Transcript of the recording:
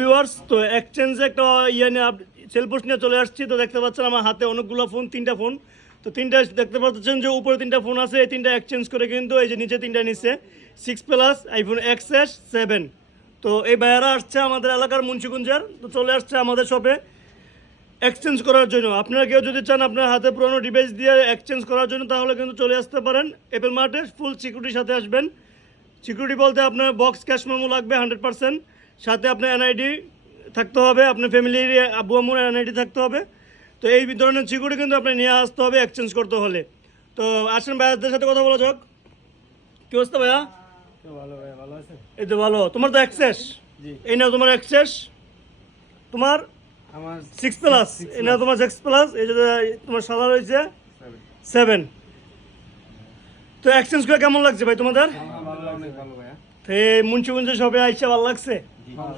Viewers, তো এক্সচেঞ্জে একটা নিয়ে সেল পোস্ট নিয়ে চলে আসছি। তো দেখতে পাচ্ছেন আমার হাতে অনেকগুলো ফোন, 3টা ফোন। তো 3টা দেখতে পাচ্ছেন যে উপরে 3টা ফোন আছে, এই 3টা এক্সচেঞ্জ করে কিন্তু এই যে নিচে 3টা নিচ্ছে 6+ আইফোন XS 7। তো এই ভাইয়ারা আসছে আমাদের এলাকার মুন্সিগঞ্জের, তো চলে আসছে আমাদের শপে এক্সচেঞ্জ করার জন্য। আপনারা কেউ যদি চান আপনার হাতে পুরোনো ডিভাইস দিয়ে এক্সচেঞ্জ করার জন্য, তাহলে কিন্তু চলে আসতে পারেন অ্যাপল মার্টে। ফুল সিকিউরিটির সাথে আসবেন। সিকিউরিটি বলতে আপনার বক্স ক্যাশ মেমো লাগবে 100%, সাথে আপনার এনআইডি থাকতে হবে, আপনার ফ্যামিলির আব্বু আম্মুর এনআইডি থাকতে হবে। তো এই ধরনের সিকিউরিটি কিন্তু আপনি নিয়ে আসতে হবে এক্সচেঞ্জ করতে হলে। তো আসেন ভাইয়াদের সাথে কথা বলা যাক। কি অবস্থা ভাইয়া? ভালো ভাই, ভালো আছে? এই তো ভালো। তোমার তো অ্যাক্সেস, এই নাও তোমার অ্যাক্সেস, তোমার আমার 6+, এই নাও তোমার 6+, এই যে তোমার সাদা রয়েছে 7। তো এক্সচেঞ্জ করে কেমন লাগছে ভাই তোমাদের? ভালো লাগছে, ভালো ভাইয়া। তো এই মুন্সিগঞ্জের শপে আইসা ভালো লাগছে? ভালো